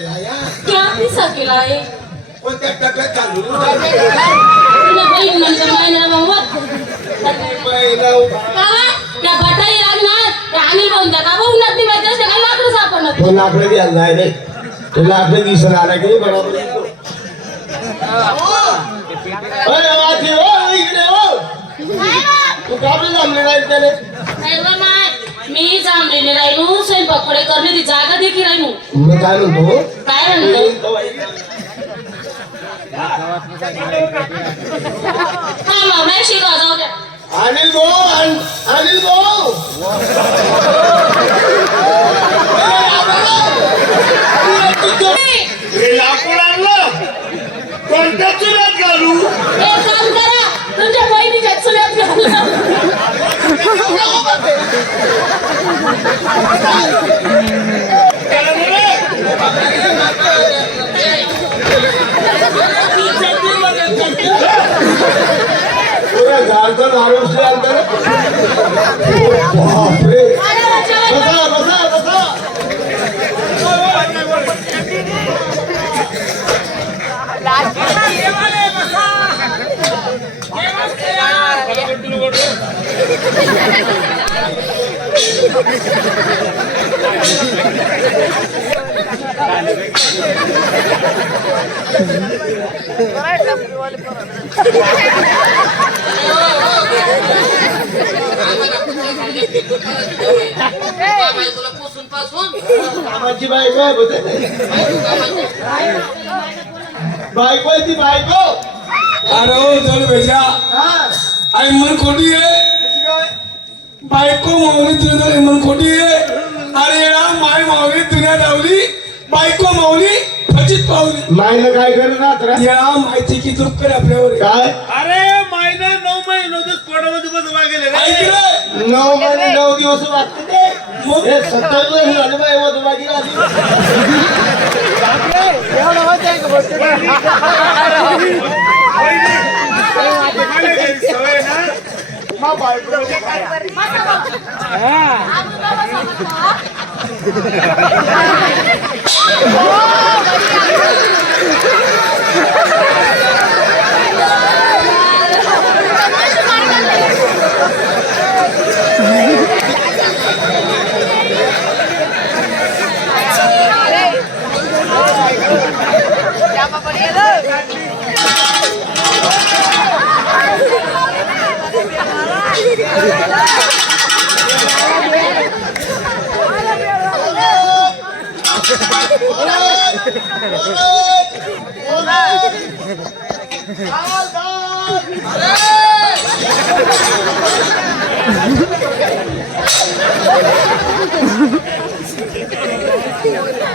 क्या पिसा केला आहे कोणत्या डब्यात घालून तुला बहीण म्हणजे भावात महिला कावा त्या भटाई लागणार त्या अनिल भाऊन त्या कावा उन्हात नाही माहिती असते काय लाकडं सापडणार तो लाकडं घ्यायला नाही रे तो लाकडं दिसून आला की बरोबर येतो. अरे वाचे, ओ, इकडे, ओ. तू का बी जमले नाही त्याने नाही बा माय मी जांभलेले राहिलो स्वयंपाकडे करणे ती जागा देखील मी काय म्हणतो? काय म्हणतो? हा नाही शिकवा जाऊ द्या. अनिल भाऊ अन- अनिल भाऊ! हे लाकूड आणलं. कोणत्या चुल्यात घालू? एक काम करा. तुमच्या बहिणीच्या चुल्यात घाला. একজন আরও সে আনতে। বাপরে। বসা বসা বসা Thank you. बसा बसा बसा कामाची बायको आहे बोलते बायको आहे ती बायको अरे हो जल भेजा. हा आई मन खोटी आहे. कशी काय? बायको मावली तुला मन खोटी आहे. अरे येडा माय मावली तुला धावली बायको मावली फजित पावली मायनं काय करणार तर येडा माहिती की चूक करे आपल्यावर काय? अरे महिना नऊ महिने दिवस पोटामध्ये बसवा गेले रे. ऐक रे. नऊ महिने नऊ दिवस वागते ते? हे झाले मला I'm not going to my God.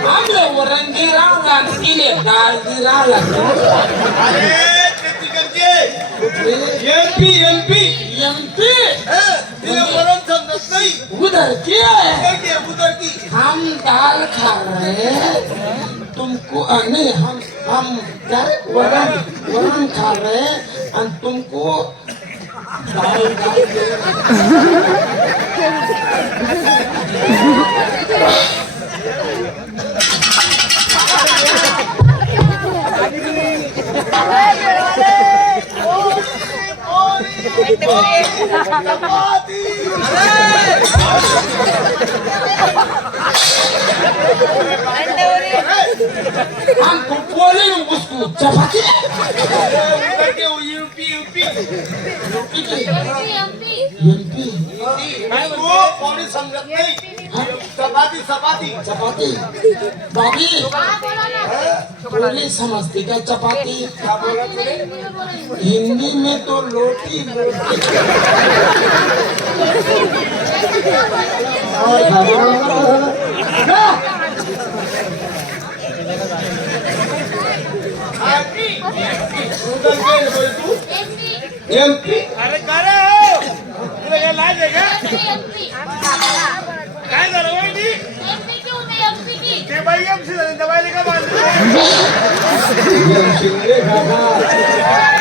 आपलं वरण गिरावला गेले डाळ गिरावला अरे ते एमपी एमपी एमपी तिला वरण समजत नाही. उधर की है हम दाल खा रहे तुमको नहीं हम हम रे? वरण वरण खा रहे और तुमको दाल रहे हमको बोले उसको चपाती उदरती आहे, युपी युपी एमपी बायको कोणी समजत नाही चपाती। चपाती चपाती बाबी क्या चपाती। हिंदी में तो रोटी रोटी एमपी अरे का काय झालं वहिनी? ते बाई एमसी झाली त्या बाईने का बांधलं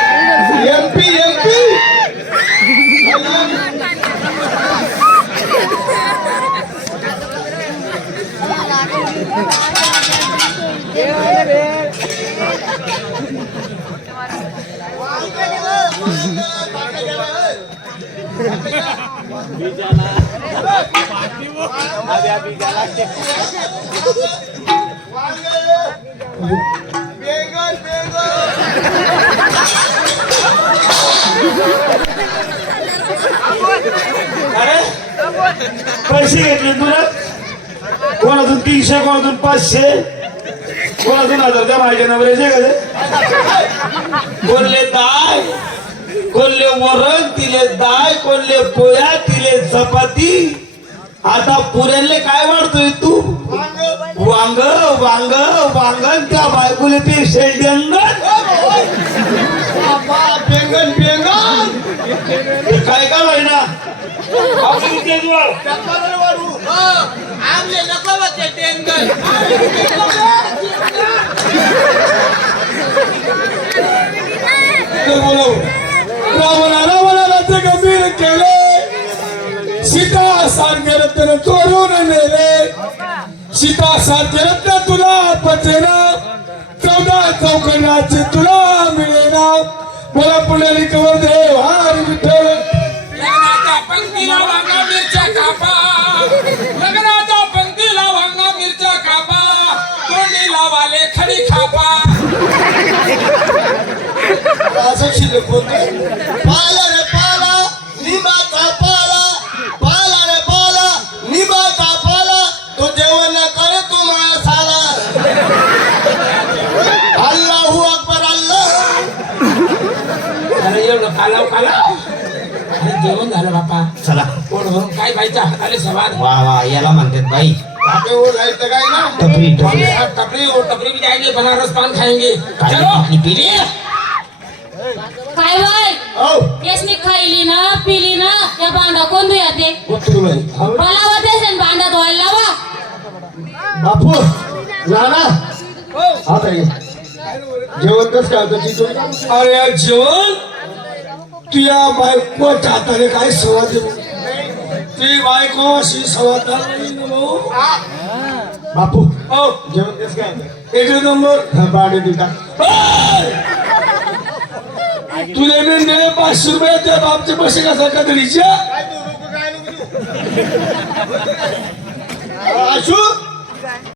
पैसे घेतले तुला? कोणातून तीनशे कोणातून पाचशे? कोणातून हजार? त्या माझ्या नवऱ्याचे का ते? दाय. कोणले वरण तिले दाय कोणले पोया तिले चपाती. आता पुऱ्याले काय वाढतोय तू? वांग वांग वांग आणि त्या बायकोले ते बेंगन बेंगन हे काय का महिना गंभीर केले. सीता सारखे रत्न चोरून नेले सीता सारखे रत्न तुला पचेना. चौदा चौकण्याचे तुला मिळेना. मला पुण्याली कवर देव हार विठ्ठल. लग्नाच्या पंक्तीला वांगा मिरच्या कापा. लग्नाच्या पंक्तीला वांगा मिरच्या कापा. तोंडी लावाले खडी खापा. असं शिल्लक होते कालाव काला अरे जेवण झालं बापा चला. पोट भरून काय पाहिजे हाताले सवाद वा वा याला म्हणतात बाई. आपे वो राहायचं काय ना? टपरी टपरी. टपरी और टपरी भी जाएंगे बनारस पान खाएंगे काय चलो. आपली पिली? काय बाय हो. यसनी खायली ना पिली ना त्या भांडा कोण धुया ते मला होते भांडा धुवायला लावा. बापू जा ना. आता ये जेवण कसं काय होतं तिथून? अरे जेवण? तुझ्या बायकोच्या हाताने काय सवा देऊ ती बायको अशी सवा भाऊ. बापू हो. जेवण काय? एक नंबर. बाडे दिला मी दिले पाचशे रुपये त्या बापचे पैसे कसा कदरीच्या आशू